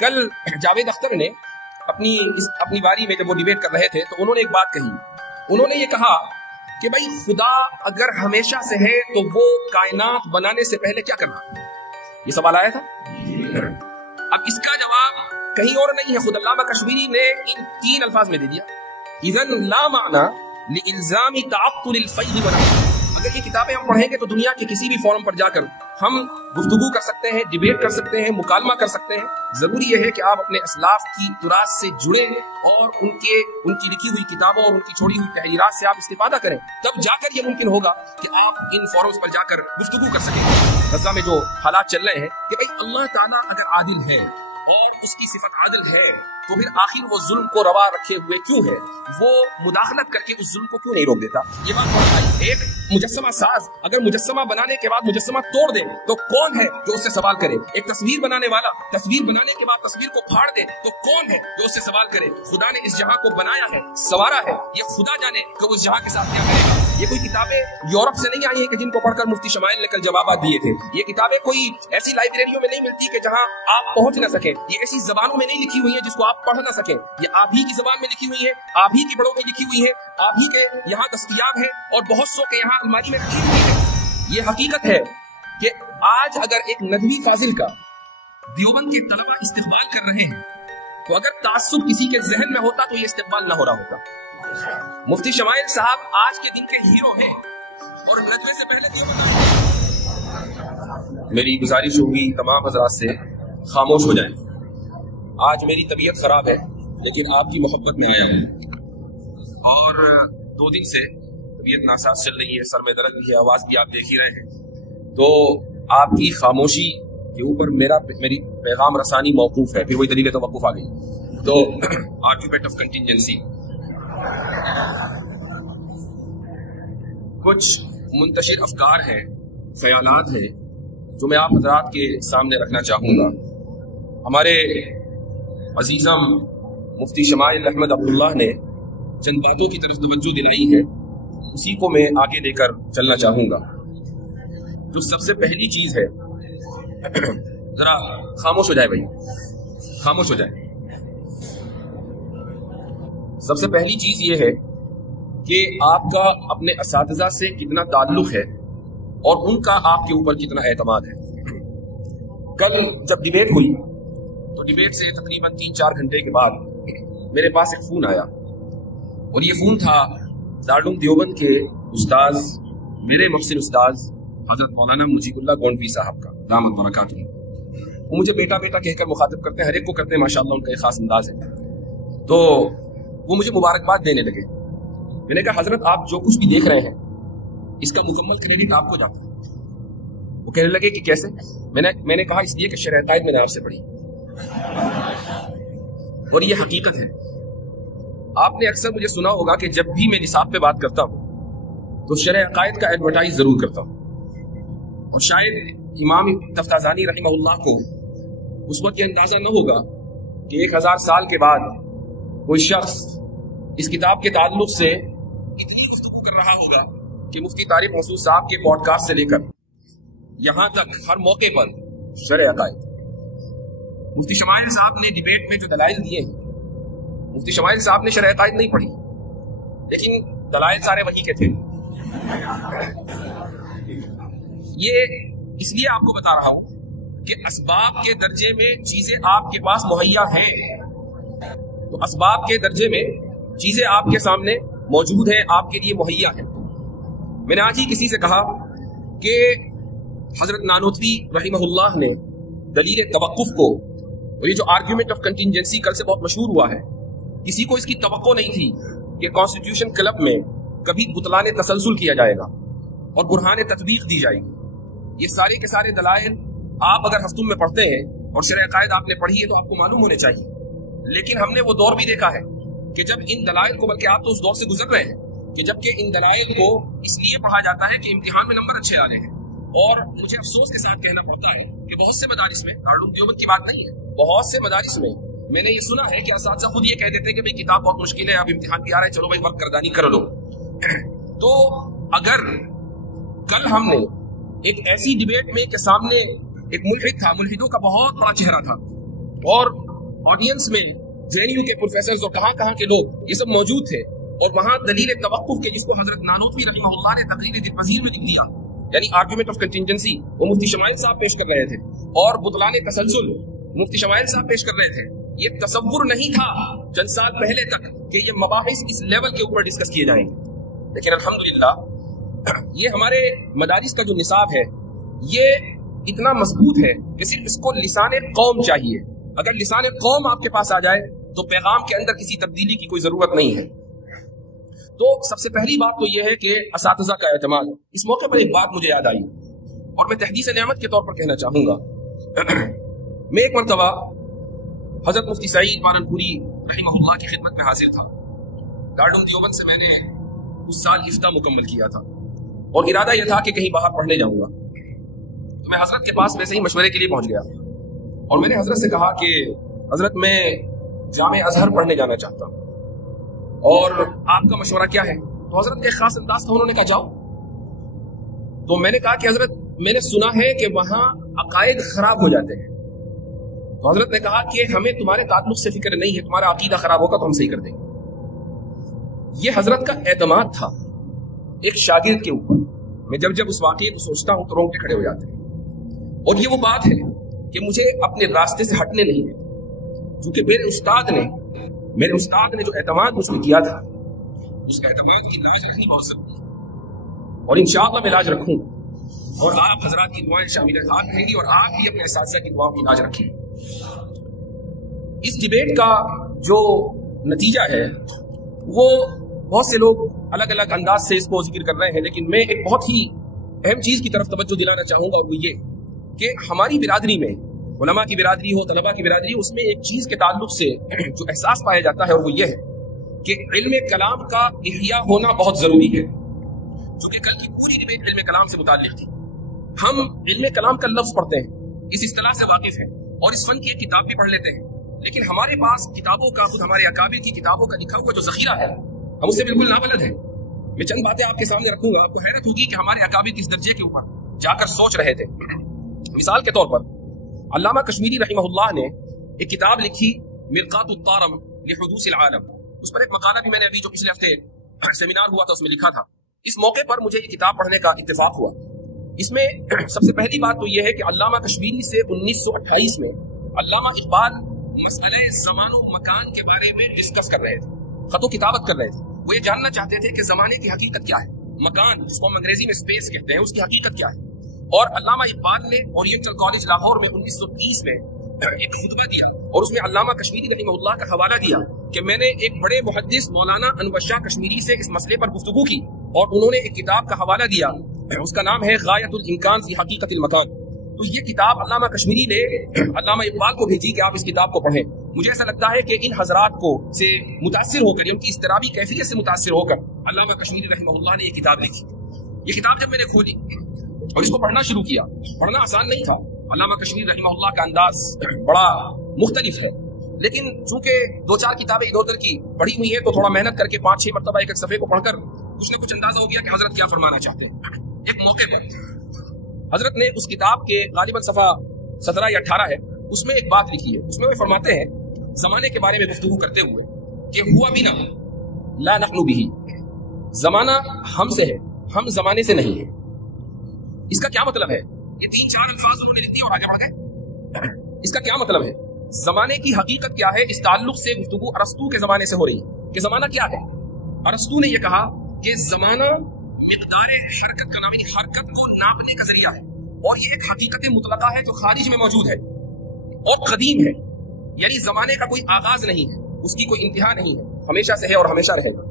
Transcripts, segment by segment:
کل جاوید اختر نے اپنی باری میں جب وہ ڈیبیٹ کر رہے تھے تو انہوں نے ایک بات کہی. انہوں نے یہ کہا کہ بھائی خدا اگر ہمیشہ سے ہے تو وہ کائنات بنانے سے پہلے کیا کرنا. یہ سوال آیا تھا. اب اس کا جواب کہیں اور نہیں ہے، خود علامہ کشمیری نے ان 3 الفاظ میں دے دیا. اذن لا معنی لالزام تعطل الفیض ولا. اگر یہ کتابیں ہم پڑھیں گے تو دنیا کے کسی بھی فورم پر جا کر ہم گفتگو کر سکتے ہیں، ڈیبیٹ کر سکتے ہیں، مکالمہ کر سکتے ہیں. ضروری یہ ہے کہ آپ اپنے اسلاف کی تراث سے جڑیں اور ان کی لکھی ہوئی کتابوں اور ان کی چھوڑی ہوئی تحریرات سے آپ استفادہ کریں. تب جا کر یہ ممکن ہوگا کہ آپ ان فورمز پر جا کر گفتگو کر سکیں. غزہ میں جو حالات چل رہے ہیں کہ بھائی اللہ تعالیٰ اگر عادل ہے اور اس کی صفت عادل ہے تو پھر آخر وہ ظلم کو روا رکھے ہوئے کیوں ہے؟ وہ مداخلت کر کے اس ظلم کو کیوں نہیں روک دیتا؟ یہ بات بہت آئی. ایک مجسمہ ساز اگر مجسمہ بنانے کے بعد مجسمہ توڑ دے تو کون ہے جو اس سے سوال کرے؟ ایک تصویر بنانے والا تصویر بنانے کے بعد تصویر کو پھاڑ دے تو کون ہے جو اس سے سوال کرے؟ خدا نے اس جہاں کو بنایا ہے، سنوارا ہے، یہ خدا جانے کہ وہ اس جہاں کے ساتھ کیا کرے گا. یہ کوئی کتابیں یورپ سے نہیں آئی ہیں کہ جن کو پڑھ کر مفتی شمائل نے کل جوابات دیے تھے. یہ کتابیں کوئی ایسی لائبریریوں میں نہیں ملتی کہ جہاں آپ پہنچ نہ سکیں. یہ ایسی زبانوں میں نہیں لکھی ہوئی ہیں جس کو آپ پڑھ نہ سکیں. یہ آپ ہی کی زبان میں لکھی ہوئی ہے، آپ ہی کے بڑوں میں لکھی ہوئی ہے، آپ ہی کے یہاں دستیاب ہے اور بہت سو کے یہاں الماری میں رکھی ہوئی ہے. یہ حقیقت ہے کہ آج اگر ایک ندوی فاضل کا دیوبند کے طلبہ استقبال کر رہے ہیں تو اگر تعصب کسی کے ذہن میں ہوتا تو یہ استقبال نہ ہو رہا ہوتا. مفتی شمائل صاحب آج کے دن کے ہیرو ہیں اور ندوے سے پہلے دیوبند آئے. میری گزارش ہوگی تمام حضرات سے خاموش ہو جائیں. آج میری طبیعت خراب ہے لیکن آپ کی محبت میں آیا ہوں اور 2 دن سے طبیعت ناساز چل رہی ہے، سر میں درد بھی ہے، آواز بھی آپ دیکھ ہی رہے ہیں. تو آپ کی خاموشی کے اوپر میری پیغام رسانی موقوف ہے. پھر وہی طریقے توقف آ گئی. تو آرگیومنٹ آف کنٹینجنسی. کچھ منتشر افکار ہیں، خیالات ہیں جو میں آپ حضرات کے سامنے رکھنا چاہوں گا. ہمارے عزیزم مفتی شمائل احمد عبداللہ نے چند باتوں کی طرف توجہ دلائی ہے، اسی کو میں آگے دے کر چلنا چاہوں گا. جو سب سے پہلی چیز ہے، ذرا خاموش ہو جائے بھائی، خاموش ہو جائے. سب سے پہلی چیز یہ ہے کہ آپ کا اپنے اساتذہ سے کتنا تعلق ہے اور ان کا آپ کے اوپر کتنا اعتماد ہے. کل جب ڈیبیٹ ہوئی تو ڈیبیٹ سے تقریباً 3-4 گھنٹے کے بعد میرے پاس ایک فون آیا اور یہ فون تھا دارالعلوم دیوبند کے استاذ، میرے محسن استاذ حضرت مولانا مجیب اللہ گونڈوی صاحب کا دامت برکاتہ. وہ مجھے بیٹا بیٹا کہہ کر مخاطب کرتے ہیں، ہر ایک کو کرتے ہیں، ماشاءاللہ ان کا ایک خاص انداز ہے. تو وہ مجھے مبارکباد دینے لگے. میں نے کہا حضرت آپ جو کچھ بھی دیکھ رہے ہیں اس کا مکمل کریڈٹ آپ کو جاتا ہے. وہ کہنے لگے کہ کیسے؟ میں نے کہا اس لیے کہ شرح عقائد میں نے آپ سے پڑھی اور یہ حقیقت ہے. آپ نے اکثر مجھے سنا ہوگا کہ جب بھی میں نصاب پہ بات کرتا ہوں تو شرح عقائد کا ایڈورٹائز ضرور کرتا ہوں. اور شاید امام تفتازانی رحمہ اللہ کو اس وقت یہ اندازہ نہ ہوگا کہ 1000 سال کے بعد کوئی شخص اس کتاب کے تعلق سے اتنی گفتگو کر رہا ہوگا کہ مفتی طارق مسعود صاحب کے پوڈ کاسٹ سے لے کر یہاں تک ہر موقع پر شرح عقائد. مفتی شمائل صاحب نے ڈیبیٹ میں جو دلائل دیے ہیں، مفتی شمائل صاحب نے شرح عقائد نہیں پڑھی لیکن دلائل سارے وہی کے تھے. یہ اس لیے آپ کو بتا رہا ہوں کہ اسباب کے درجے میں چیزیں آپ کے پاس مہیا ہیں. تو اسباب کے درجے میں چیزیں آپ کے سامنے موجود ہیں، آپ کے لیے مہیا ہیں. میں نے آج ہی کسی سے کہا کہ حضرت نانوتوی رحمہ اللہ نے دلیل توقف کو، اور یہ جو آرگیومنٹ آف کنٹینجنسی کل سے بہت مشہور ہوا ہے، کسی کو اس کی توقع نہیں تھی کہ کانسٹیٹیوشن کلب میں کبھی بطلان تسلسل کیا جائے گا اور برہان تطبیق دی جائے گی. یہ سارے کے سارے دلائل آپ اگر ہفتوں میں پڑھتے ہیں اور شرح عقائد آپ نے پڑھی ہے تو آپ کو معلوم ہونے چاہیے. لیکن ہم نے وہ دور بھی دیکھا ہے کہ جب ان دلائل کو، بلکہ آپ تو اس دور سے گزر رہے ہیں کہ جب کہ ان دلائل کو اس لیے پڑھا جاتا ہے کہ امتحان میں نمبر اچھے آنے ہیں. اور مجھے افسوس کے ساتھ کہنا پڑتا ہے کہ بہت سے مدارس میں، دارالعلوم دیوبند کی بات نہیں ہے، بہت سے مدارس میں میں نے یہ سنا ہے کہ اساتذہ خود یہ کہہ دیتے ہیں کہ بھئی کتاب بہت مشکل ہے، اب امتحان بھی آ رہا ہے، چلو بھائی وقت گردانی کر لو. تو اگر کل ہم نے ایک ایسی ڈیبیٹ میں کہ سامنے ایک ملحد تھا، ملحدوں کا بہت بڑا چہرہ تھا، اور ऑडियंस में JNU के प्रोफेसर और कहां कहां के लोग ये सब मौजूद थे, और वहां दलील तवक्कुफ के जिसको हजरत नानोतवी रहमहुल्लाह ने तकरीर दिलपजीर में लिख दिया, यानी आर्गुमेंट ऑफ कंटिजेंसी, वो मुफ्ती शमाइल साहब पेश कर रहे थे, और बुतलान तसलसल मुफ्ती शमाइल साहब पेश कर रहे थे। ये तसव्वुर नहीं था चंद साल पहले तक कि ये मबाहिस इस लेवल के ऊपर डिस्कस किए जाएंगे, लेकिन अल्हम्दुलिल्लाह ये हमारे मदारिस का जो निसाब है ये इतना मजबूत है कि सिर्फ इसको लिसाने कौम चाहिए। अगर लिसाने कौम आपके पास आ जाए तो पैगाम के अंदर किसी तब्दीली की कोई जरूरत नहीं है। तो सबसे पहली बात तो यह है कि असातिज़ा का एतमाद। इस मौके पर एक बात मुझे याद आई और मैं तहदीस नेमत के तौर पर कहना चाहूंगा। मैं एक मरतबा हजरत मुफ्ती सईद पालनपुरी रहमहुल्लाह की खिदमत में हाजिर था। दारुल देवबंद से मैंने उस साल इफ्ता मुकम्मल किया था और इरादा यह था कि कहीं बाहर पढ़ने जाऊंगा। तो मैं हजरत के पास वैसे ही मशवरे के लिए पहुंच गया और मैंने हजरत से कहा कि हजरत मैं जामे अजहर पढ़ने जाना चाहता हूँ और आपका मशवरा क्या है। तो हजरत के खास अंदाज था, उन्होंने कहा जाओ। तो मैंने कहा कि हजरत मैंने सुना है कि वहां अकायद खराब हो जाते हैं। तो हजरत ने कहा कि हमें तुम्हारे ताल्लुक से फिक्र नहीं है, तुम्हारा अकीदा खराब होगा तो हम सही कर देंगे। ये हजरत का एतमाद था एक शागिर्द के ऊपर। मैं जब जब उस वाकये को सोचता हूं तो रोंगटे खड़े हो जाते हैं। और ये वो बात है कि मुझे अपने रास्ते से हटने नहीं है, क्योंकि मेरे उस्ताद ने जो एतमाद मुझ पर किया था, उस एतमाद की लाज रखनी बहुत जरूरी है। और इंशाअल्लाह मैं लाज रखूं और आप हजरात की दुआएं शामिल रहेंगी और आप भी अपने असातिज़ा की दुआओं की लाज रखें। इस डिबेट का जो नतीजा है वो बहुत से लोग अलग अलग अंदाज से इसको जिक्र कर रहे हैं, लेकिन मैं एक बहुत ही अहम चीज की तरफ तवज्जो दिलाना चाहूंगा और वो ये कि हमारी बिरादरी में, उलमा की बिरादरी हो, तलबा की बिरादरी हो, उसमें एक चीज के ताल्लुक से जो एहसास पाया जाता है और वो ये है कि इल्म कलाम का इह्या होना बहुत जरूरी है। क्योंकि कल की पूरी डिबेट इल्म कलाम से मुताल्लिक थी। हम इल्म कलाम का लफ्ज पढ़ते हैं, इस इस्तिलाह से वाकिफ हैं और इस फन की एक किताब भी पढ़ लेते हैं, लेकिन हमारे पास किताबों का, खुद हमारे अकाबिर की किताबों का लिखा हुआ जो जखीरा है हम उससे बिल्कुल नाबलद हैं। मैं चंद बातें आपके सामने रखूंगा, आपको हैरत होगी कि हमारे अकाबिर किस दर्जे के ऊपर जाकर सोच रहे थे। मिसाल के तौर पर अल्लामा कश्मीरी रहमहुल्लाह ने एक किताब लिखी मिरकातुत तारम लिहुदूसिल आलम। उस पर एक मकाला भी मैंने अभी जो पिछले हफ्ते सेमिनार हुआ था उसमें लिखा था। इस मौके पर मुझे ये किताब पढ़ने का इत्तेफाक हुआ। इसमें सबसे पहली बात तो यह है कि अल्लामा कश्मीरी से 1928 में अल्लामा इकबाल मसले ज़मान व मकान के बारे में डिस्कस कर रहे थे, खतो किताबत कर रहे थे। वो ये जानना चाहते थे कि जमाने की हकीकत क्या है, मकान जिसको हम अंग्रेजी में स्पेस कहते हैं उसकी हकीकत क्या है। और अल्लामा इकबाल ने ओरिएंटल कॉलेज लाहौर में 1930 में एक खुतबा दिया और उसमें अल्लामा कश्मीरी रहमहुल्लाह का हवाला दिया कि मैंने एक बड़े मुहद्दिस मौलाना अनवर शाह कश्मीरी से इस मसले पर गुफ्तगू की और उन्होंने एक किताब का हवाला दिया, उसका नाम है गायतुल इम्कान फी हकीकतिल मकान। तो ये किताब अल्लामा कश्मीरी ने अल्लामा इकबाल को भेजी कि आप इस किताब को पढ़ें। मुझे ऐसा लगता है कि इन हजरात को से मुतासिर होकर, उनकी इस्तराबी कैफियत से मुतासिर होकर अल्लामा कश्मीरी रहमहुल्लाह ने ये किताब लिखी। ये किताब जब मैंने खोली और इसको पढ़ना शुरू किया, पढ़ना आसान नहीं था। अल्लामा कश्मीरी रहमहुल्लाह का अंदाज बड़ा मुख्तलिफ है, लेकिन चूंकि 2-4 किताबें इधर उधर की पढ़ी हुई है तो थोड़ा मेहनत करके 5-6 मरतबा एक सफ़े को पढ़कर कुछ न कुछ अंदाजा हो गया कि हजरत क्या फरमाना चाहते हैं। एक मौके पर हजरत ने उस किताब के गालिबन सफ़ा 17 या 18 है, उसमें एक बात लिखी है। उसमें वो फरमाते हैं जमाने के बारे में गुफ्तगू करते हुए कि हुआ बिना ला नहनु बिही, जमाना हमसे है, हम जमाने से नहीं है। इसका क्या मतलब है? ये 3-4 अल्फाज उन्होंने लिख दिए और आगे बढ़ गए। इसका क्या मतलब है? जमाने की हकीकत क्या है? इस ताल्लुक से गुफ्तगू अरस्तू के जमाने से हो रही है कि जमाना क्या है। अरस्तू ने यह कहा कि जमाना मिक़दारे हरकत का नाम, हरकत को नापने का जरिया है और ये एक हकीकत मुतलका है जो खारिज में मौजूद है और कदीम है, यानी जमाने का कोई आगाज नहीं है, उसकी कोई इंतहा नहीं है, हमेशा से है और हमेशा रहेगा।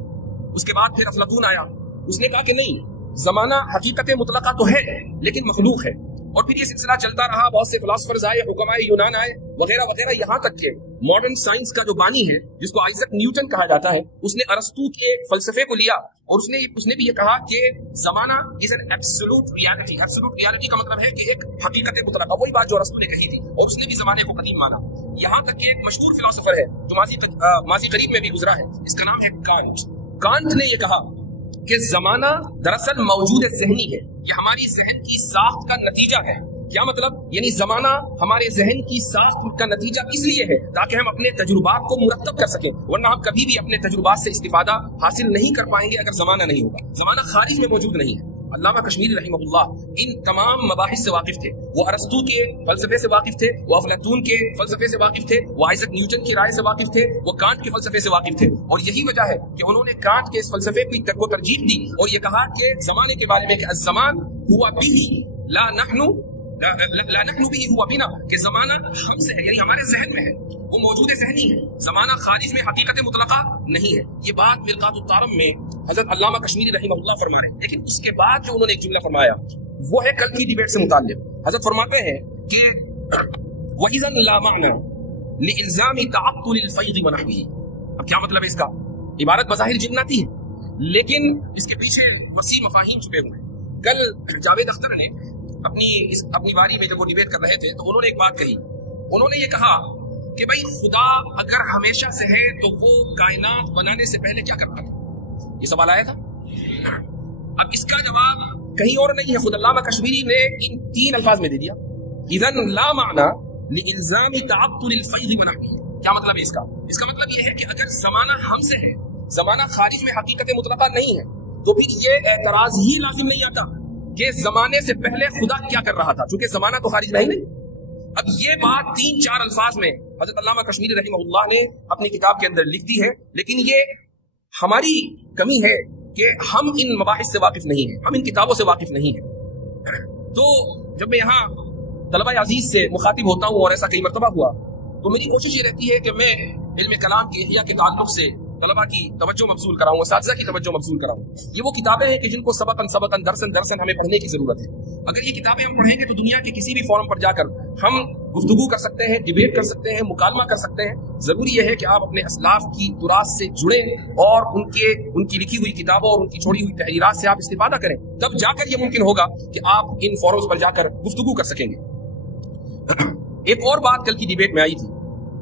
उसके बाद फिर अफलातून आया, उसने कहा कि नहीं, जमाना हकीकत मुतलका तो है लेकिन मखलूक है। और फिर ये सिलसिला चलता रहा, बहुत से फिलासफर्स आए, हुक्माए यूनान आए वगैरह वगैरह, यहाँ तक के मॉडर्न साइंस का जो बानी है जिसको आइजक न्यूटन कहा जाता है, उसने अरस्तू के फलसफे को लिया और उसने भी ये कहा कि जमाना is an absolute reality. Absolute reality का मतलब है कि एक हकीकत मुतलका, वही बात जो अरस्तू ने कही थी, और उसने भी जमाने को कदीम माना। यहाँ तक कि एक मशहूर फिलासफर है जो माजी करीब में भी गुजरा है, इसका नाम है कांट। कांट ने यह कहा कि जमाना दरअसल मौजूद ज़हनी है, ये हमारी जहन की साख्त का नतीजा है क्या मतलब? यानी जमाना हमारे जहन की साख्त का नतीजा इसलिए है ताकि हम अपने तजुर्बात को मुरत्तब कर सकें, वरना हम कभी भी अपने तजुर्बात से इस्तिफादा हासिल नहीं कर पाएंगे अगर जमाना नहीं होगा। जमाना खारिज में मौजूद नहीं है। अल्लामा कश्मीरी रहिमहुल्लाह इन तमाम मबाहिस से वाकिफ थे। वो अरस्तू के फलसफे से वाकिफ थे, वो अफलातून के फलसफे से वाकिफ थे, वो आइजक न्यूटन की राय से वाकिफ थे, वो कांट के फलसफे से वाकिफ थे। और यही वजह है कि उन्होंने कांट के इस फलसफे को तरजीह दी और ये कहा कि जमाने के बारे में कि अज़्ज़मान हुआ बिही ला नहनु भी हुआ बिना, कि जमाना हमसे है, यानी हमारे जहन में है, वो मौजूद ज़हनी है। जमाना खारिज में हकीकत मुतलका नहीं है। ये बात मिरकातुत तारम में हजरत अल्लामा कश्मीरी रहिमहुल्लाह फरमा रहे हैं। लेकिन उसके बाद जो उन्होंने एक जुमला फरमाया वो है कल की डिबेट से मुताल्लिक। हजरत फरमाते हैं कि वइज़न ला माना लिइल्ज़ामी तअत्तुल फ़ैज़ व नहविही। अब क्या मतलब है इसका? इबारत बज़ाहिर जिन्नाती है लेकिन इसके पीछे वसी मफ़ाहीम छुपे हुए हैं। कल जावेद अख्तर ने अपनी बारी में जब वो डिबेट कर रहे थे तो उन्होंने एक बात कही। उन्होंने ये कहा कि भाई खुदा अगर हमेशा से है तो वो कायनात बनाने से पहले क्या करता था? ये सवाल आया था। अब इसका जवाब कहीं और नहीं है, खुद अल्लामा कश्मीरी ने इन 3 अल्फाज में दे दिया। इज़न ला माना लिइल्ज़ामी तअत्तुल फ़ैज़ व नहविही। क्या मतलब है इसका? इसका मतलब ये है कि अगर जमाना हमसे है, जमाना खारिज में हकीकत मुतलका नहीं है, तो फिर ये एतराज ही लाजिम नहीं आता कि जमाने से पहले खुदा क्या कर रहा था, क्योंकि जमाना तो खारिज नहीं। अब ये बात 3-4 अल्फाज में हजरत अल्लामा कश्मीरी रहिमहुल्लाह ने अपनी किताब के अंदर लिख दी है। लेकिन ये हमारी कमी है कि हम इन मबाहिस से वाकिफ नहीं है, हम इन किताबों से वाकिफ नहीं है। तो जब मैं यहाँ तलबा अजीज से मुखातिब होता हूँ और ऐसा कई मरतबा हुआ, तो मेरी कोशिश ये रहती है कि मैं इल्म कलाम के इह्या के ताल्लुक से तलबा की तवज्जो मबसूल कराऊं, असातिज़ा की तवज्जो मबसूल कराऊं। ये वो किताबें हैं कि जिनको सबकन दरसन हमें पढ़ने की जरूरत है। अगर ये किताबें हम पढ़ेंगे तो दुनिया के किसी भी फोरम पर जाकर हम गुफ्तगू कर सकते हैं, डिबेट कर सकते हैं, मुकालमा कर सकते हैं। जरूरी यह है कि आप अपने असलाफ की तुरास से जुड़े और उनकी लिखी हुई किताबों और उनकी छोड़ी हुई तहरीरात से आप इस्तिफादा करें, तब जाकर यह मुमकिन होगा कि आप इन फोरम्स पर जाकर गुफ्तगू कर सकेंगे। एक और बात कल की डिबेट में आई थी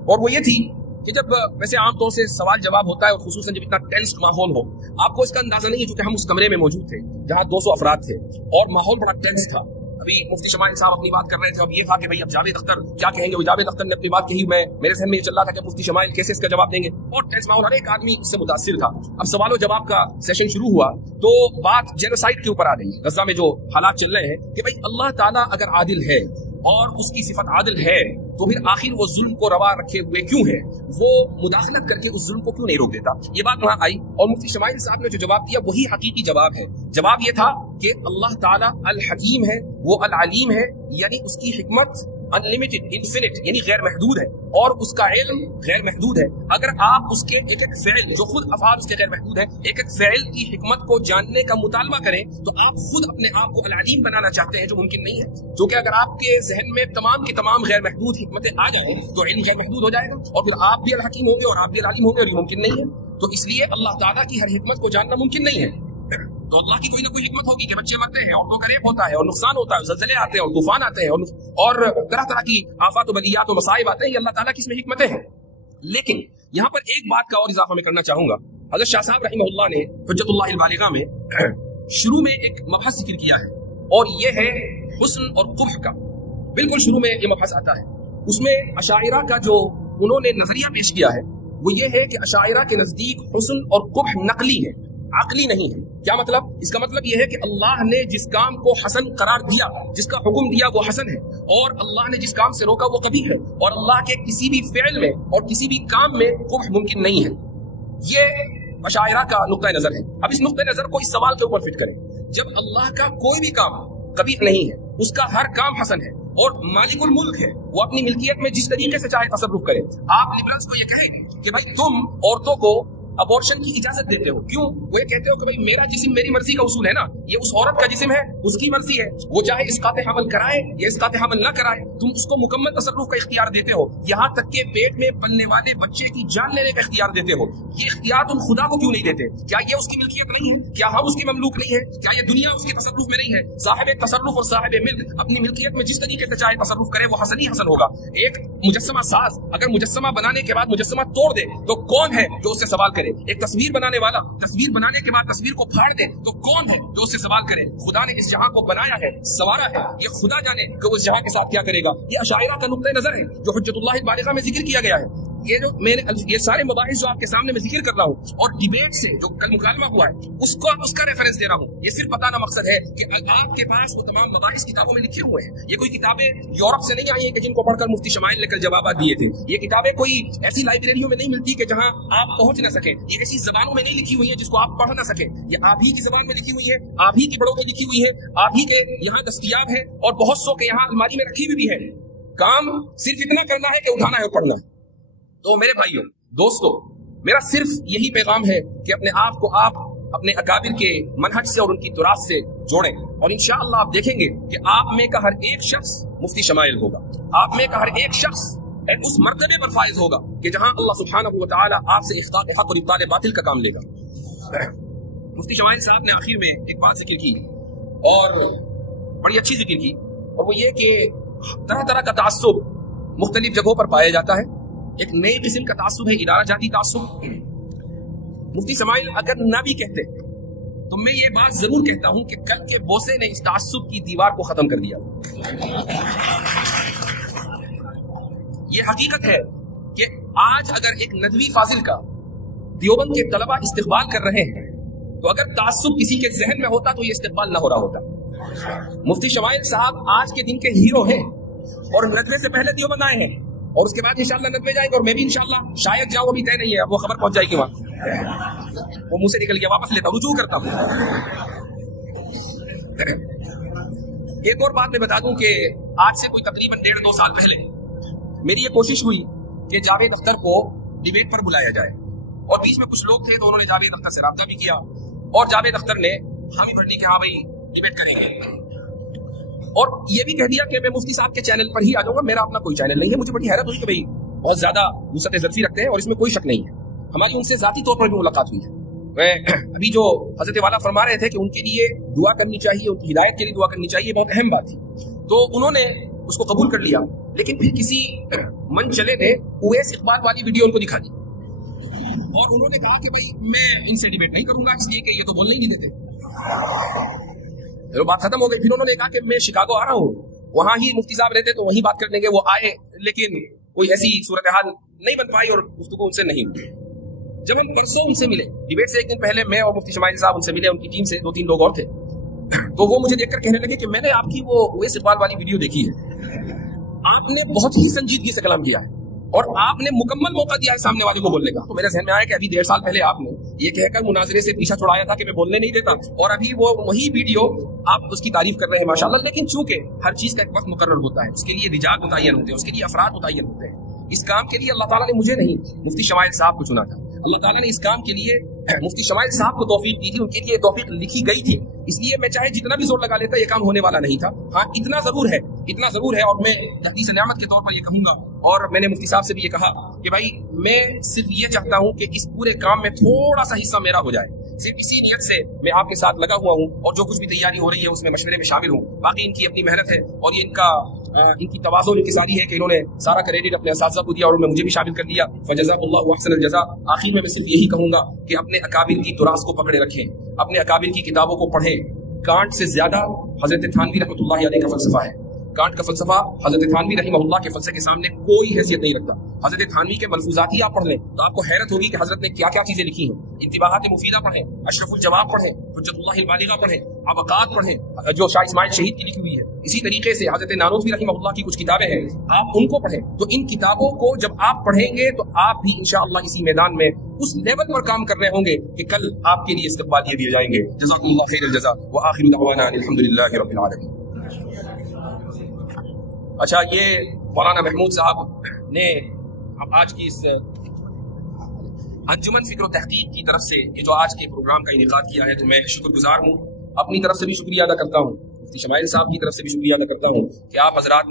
और वो ये थी कि जब वैसे आमतौर से सवाल जवाब होता है और खुसूसन जब इतना टेंस्ड माहौल हो, आपको इसका अंदाजा नहीं है क्योंकि हम उस कमरे में मौजूद थे जहां 200 अफराद थे और माहौल बड़ा टेंस था। अभी मुफ्ती शमाइल साहब अपनी बात कर रहे थे, अब ये था कि भाई अब जावेद अख्तर क्या कहेंगे। जावेद अख्तर ने अपनी बात कही, मेरे जहन में ये चल रहा था कि मुफ्ती शमाइल कैसे इसका जवाब देंगे और टेंस माहौल, हर एक आदमी इससे मुतासिर था। अब सवाल जवाब का सेशन शुरू हुआ तो बात जेनोसाइड के ऊपर आ गई, गज़ा में जो हालात चल रहे हैं कि भाई अल्लाह ताला अगर आदिल है और उसकी सिफत आदिल है तो फिर आखिर वो जुल्म को रवा रखे हुए क्यों है, वो मुदाखलत करके उस जुल्म को क्यों नहीं रोक देता। ये बात वहां आई और मुफ्ती शमाइल साहब ने जो जवाब दिया वही हकीकी जवाब है। जवाब ये था कि अल्लाह ताला अल हकीम है, वो अल अलीम है, यानी उसकी हिकमत अनलिमिटेड, इन्फिनिट यानी गैर महदूद है और उसका इल्म गैर महदूद है। अगर आप उसके एक एक फ़िल, जो खुद अफ़आल उसके गैर महदूद है, एक एक फ़िल की हिकमत को जानने का मुतालबा करें तो आप खुद अपने आप को अल अलीम बनाना चाहते हैं, जो मुमकिन नहीं है। क्योंकि अगर आपके जहन में तमाम की तमाम गैर महदूद हिकमतें आ जाए तो इल्म गैर महदूद हो जाएगा और फिर आप भी अल हकीम होंगे और आप भी अल अलीम होंगे और ये मुमकिन नहीं है। तो इसलिए अल्लाह ताला की हर हिकमत को जानना मुमकिन नहीं है। तो अल्लाह की कोई ना कोई हिकमत होगी कि बच्चे मरते हैं, औरतों का रेप होता है और नुकसान होता है, ज़लज़ले आते हैं और तूफान आते हैं और तरह तरह की आफात और बलियात और मसाइब आते हैं। ये अल्लाह ताला की इसमें हिकमतें हैं। लेकिन यहाँ पर एक बात का और इजाफा मैं करना चाहूंगा। हज़रत शाह साहब रहमतुल्लाह ने हुज्जतुल्लाहिल बालिगा में शुरू में एक मबहस जिक्र किया है और ये है हुस्न और कुब्ह का। बिल्कुल शुरू में ये मबहस आता है, उसमें अशाइरा का जो उन्होंने नजरिया पेश किया है वो ये है कि अशाइरा के नजदीक हुस्न और कुब्ह नकली है, अक्ली नहीं है। क्या मतलब? इसका मतलब यह है कि अल्लाह ने जिस काम को हसन करार दिया, जिसका हुक्म दिया वो हसन है और अल्लाह ने जिस काम से रोका वो कबीह है और अल्लाह के किसी भी फ़िल में और किसी भी काम में कुब्ह मुमकिन नहीं है। ये अशाइरा का नुक्ता नजर है। अब इस नुक्ता नजर को इस सवाल के ऊपर फिट करें, जब अल्लाह का कोई भी काम कबीह नहीं है, उसका हर काम हसन है और मालिकुल मुल्क है, वो अपनी मिल्कियत में जिस तरीके से चाहे तसर्रुफ करे। आप लिबरल्स को ये कहें कि भाई तुम औरतों को अबॉर्शन की इजाजत देते हो, क्यों? वो ये कहते हो कि भाई मेरा जिस्म मेरी मर्जी का उसूल है ना, ये उस औरत का जिस्म है, उसकी मर्जी है, वो चाहे इसकाते हमल कराए या इसकाते हमल ना कराए, तुम उसको मुकम्मल तसर्रुफ का इख्तियार देते हो, यहाँ तक के पेट में पलने वाले बच्चे की जान लेने का इख्तियार देते हो। ये इख्तियार तुम खुदा को क्यों नहीं देते? क्या ये उसकी मिल्कियत नहीं है? क्या हम उसकी ममलूक नहीं है? क्या ये दुनिया उसके तसर्रुफ में नहीं है? साहिब तसर्रुफ और साहिब मिल्क अपनी मिल्कियत में जिस तरीके से चाहे तसर्रुफ करे वो हसन ही हसन होगा। एक मुजस्समा साज अगर मुजस्समा बनाने के बाद मुजस्समा तोड़ दे तो कौन है जो उससे सवाल करे? کرے. ایک تصویر بنانے والا تصویر بنانے کے بعد تصویر کو پھاڑ دے تو کون ہے جو اس سے سوال کرے؟ خدا نے اس جہاں کو بنایا ہے، سوارا ہے، یہ خدا جانے کہ وہ اس جہاں کے ساتھ کیا کرے گا. یہ اشاعرہ کا نقطہ نظر ہے جو حجت اللہ البالغہ میں ذکر کیا گیا ہے. یہ جو میں نے یہ سارے مباحث جو آپ کے سامنے میں ذکر کر رہا ہوں اور ڈیبیٹ سے جو کل مکالمہ ہوا ہے اس کا ریفرنس دے رہا ہوں. یہ صرف بتانا مقصد ہے کہ آپ کے پاس وہ تمام مباحث کتابوں میں لکھے ہوئے ہیں. یہ کوئی کتابیں یورپ سے نہیں آئی ہیں کہ جن کو پڑھ کر مفتی شمائل نے کل جوابات دیے تھے. یہ کتابیں کوئی ایسی لائبریریوں میں نہیں ملتی کہ جہاں آپ پہنچ نہ سکیں. یہ ایسی زبانوں میں نہیں لکھی ہوئی ہے جس کو آپ پڑھ نہ سکیں. یہ آپ ہی کی زبان میں لکھی ہوئی ہے، آپ ہی کے بڑوں میں لکھی ہوئی ہے، آپ ہی کے یہاں دستیاب ہے اور بہت سو کے یہاں الماری میں رکھی ہوئی بھی ہے. کام صرف اتنا کرنا ہے کہ اٹھانا ہے اور پڑھنا. تو میرے بھائیوں دوستو، میرا صرف یہی پیغام ہے کہ اپنے آپ کو آپ اپنے اکابر کے منہج سے اور ان کی تراث سے جوڑیں اور انشاءاللہ آپ دیکھیں گے کہ آپ میں کا ہر ایک شخص مفتی شمائل ہوگا. آپ میں کا ہر ایک شخص اس مرتبے پر فائز ہوگا کہ جہاں اللہ سبحانہ و تعالی آپ سے اخطاء حق اور ابطال باطل کا کام لے گا. مفتی شمائل صاحب نے آخر میں ایک بات ذکر کی اور بڑی اچھی ذکر کی، اور وہ یہ کہ طرح طرح کا تعصب مختلف جگہوں پر پایا جاتا ہے. ایک نئی قسم کا تعصب ہے ادارہ جاتی تعصب. مفتی شمائل اگر نہ بھی کہتے تو میں یہ بات ضرور کہتا ہوں کہ کل کے بوسے نے اس تعصب کی دیوار کو ختم کر دیا. یہ حقیقت ہے کہ آج اگر ایک ندوی فاضل کا دیوبند کے طلبہ استقبال کر رہے ہیں تو اگر تعصب کسی کے ذہن میں ہوتا تو یہ استقبال نہ ہو رہا ہوتا. مفتی شمائل صاحب آج کے دن کے ہیرو ہیں اور ندوے سے پہلے دیوبند آئے ہیں اور اس کے بعد انشاءاللہ ندوے جائیں گے اور میں بھی انشاءاللہ شاید جاؤں، ابھی طے نہیں ہے، اب وہ خبر پہنچ جائے گی وہاں. وہ منہ سے نکل گیا، واپس لیتا ہوں، رجوع کرتا ہوں. ایک اور بات میں بتا دوں کہ آج سے کوئی تقریباً 1.5-2 سال پہلے میری یہ کوشش ہوئی کہ جاوید اختر کو ڈیبیٹ پر بلایا جائے اور بیچ میں کچھ لوگ تھے تو انہوں نے جاوید اختر سے رابطہ بھی کیا اور جاوید اختر نے حامی بھر دی کہ ہاں بھائی ڈیبیٹ کریں گے اور یہ بھی کہہ دیا کہ میں مفتی صاحب کے چینل پر ہی آ جاؤں گا، میرا اپنا کوئی چینل نہیں ہے. مجھے بڑی حیرت ہوئی کہ بھائی بہت زیادہ وسعت ظرفی رکھتے ہیں اور اس میں کوئی شک نہیں ہے. ہماری ان سے ذاتی طور پر بھی ملاقات ہوئی ہے. میں ابھی جو حضرت والا فرما رہے تھے کہ ان کے لیے دعا کرنی چاہیے، ان کی ہدایت کے لیے دعا کرنی چاہیے، بہت اہم بات تھی. تو انہوں نے اس کو قبول کر لیا، لیکن پھر کسی من چلے نے اویس اقبال والی ویڈیو ان کو دکھا دی اور انہوں نے کہا کہ بھائی میں ان سے ڈیبیٹ نہیں کروں گا اس لیے کہ یہ تو بولنے ہی نہیں دیتے. بات ختم ہو گئی. پھر انہوں نے کہا کہ میں شکاگو آ رہا ہوں، وہاں ہی مفتی صاحب رہتے تو وہیں بات کر لیں گے. وہ آئے لیکن کوئی ایسی صورتحال نہیں بن پائی اور گفتگو ان سے نہیں ہوئی. جب ہم پرسوں ان سے ملے ڈیبیٹ سے ایک دن پہلے، میں اور مفتی شمائل صاحب ان سے ملے، ان کی ٹیم سے 2-3 لوگ اور تھے، تو وہ مجھے دیکھ کر کہنے لگے کہ میں نے آپ کی وہ اویس اقبال والی ویڈیو دیکھی ہے، آپ نے بہت ہی سنجیدگی سے کلام کیا ہے اور آپ نے مکمل موقع دیا ہے سامنے والے کو بولنے کا. تو میرے ذہن میں آیا کہ ابھی 1.5 سال پہلے آپ نے یہ کہہ کر مناظرے سے پیچھا چھڑایا تھا کہ میں بولنے نہیں دیتا اور ابھی وہ وہی ویڈیو آپ اس کی تعریف کر رہے ہیں ماشاءاللہ. لیکن چونکہ ہر چیز کا ایک وقت مقرر ہوتا ہے، اس کے لیے رجال متعین ہوتے ہیں، اس کے لیے افراد متعین ہوتے ہیں. اس کام کے لیے اللہ تعالیٰ نے مجھے نہیں مفتی شمائل صاحب کو چنا تھا. اللہ تعالیٰ نے اس کام کے لیے مفتی شمائل صاحب کو توفیق دی تھی، ان کے لیے توفیق لکھی گئی تھی. اس لیے میں چاہے جتنا بھی زور لگا لیتا یہ کام ہونے والا نہیں تھا. ہاں اتنا ضرور ہے اور میں تحدیث نعمت کے طور پر یہ کہوں گا، اور میں نے مفتی صاحب سے بھی یہ کہا کہ بھائی میں صرف یہ چاہتا ہوں کہ اس پورے کام میں تھوڑا سا حصہ میرا ہو جائے. صرف اسی نیت سے میں آپ کے ساتھ لگا ہوا ہوں اور جو کچھ بھی تیاری ہو رہی ہے اس میں مشورے میں شامل ہوں. باقی ان کی اپنی محنت ہے اور یہ ان کی تواضع انکساری ہے کہ انہوں نے سارا کریڈٹ اپنے اساتذہ کو دیا اور مجھے بھی شامل کر دیا. فجزاک اللہ احسن الجزاء. آخر میں صرف یہی کہوں گا کہ اپنے اکابر کی تراث کو پکڑے رکھیں، اپنے اکابر کی کتابوں کو پڑھیں. کانٹ سے زیادہ حضرت تھانوی رحمۃ اللہ علیہ کا فلسفہ ہے. کانٹ کا فلسفہ حضرت تھانوی رحمہ اللہ کے فلسفے کے سامنے کوئی حیثیت نہیں رکھتا. حضرت تھانوی کے ملفوظات ہی آپ پڑھ لیں تو آپ کو حیرت ہوگی کہ حضرت نے کیا کیا چیزیں لکھی ہیں. انتباہات مفیدہ پڑھیں، اشرف الجواب پڑھیں، حجت اللہ البالغہ پڑھیں، ابقات پڑھیں جو شاہ اسماعیل شہید کی لکھی ہوئی ہے. اسی طریقے سے حضرت نانوتوی رحمہ اللہ کی کچھ کتابیں ہیں، آپ ان کو پڑھیں. تو ان کتابوں کو جب آپ پڑھیں گے تو آپ بھی انشاءاللہ اسی میدان میں اس لیول پر کام کر رہے ہوں گے کہ کل آپ کے لیے استقبال دیے جائیں گے. جزاکم اللہ خیر الجزاء وآخر دعوانا الحمدللہ رب العالمین. اچھا، یہ مولانا محمود صاحب نے آج کی اس انجمن فکر و تحقیق کی طرف سے یہ جو آج کے پروگرام کا انعقاد کیا ہے تو میں شکر گزار ہوں. اپنی طرف سے بھی شکریہ ادا کرتا ہوں، مفتی شمائل صاحب کی طرف سے بھی شکریہ ادا کرتا ہوں کہ آپ حضرات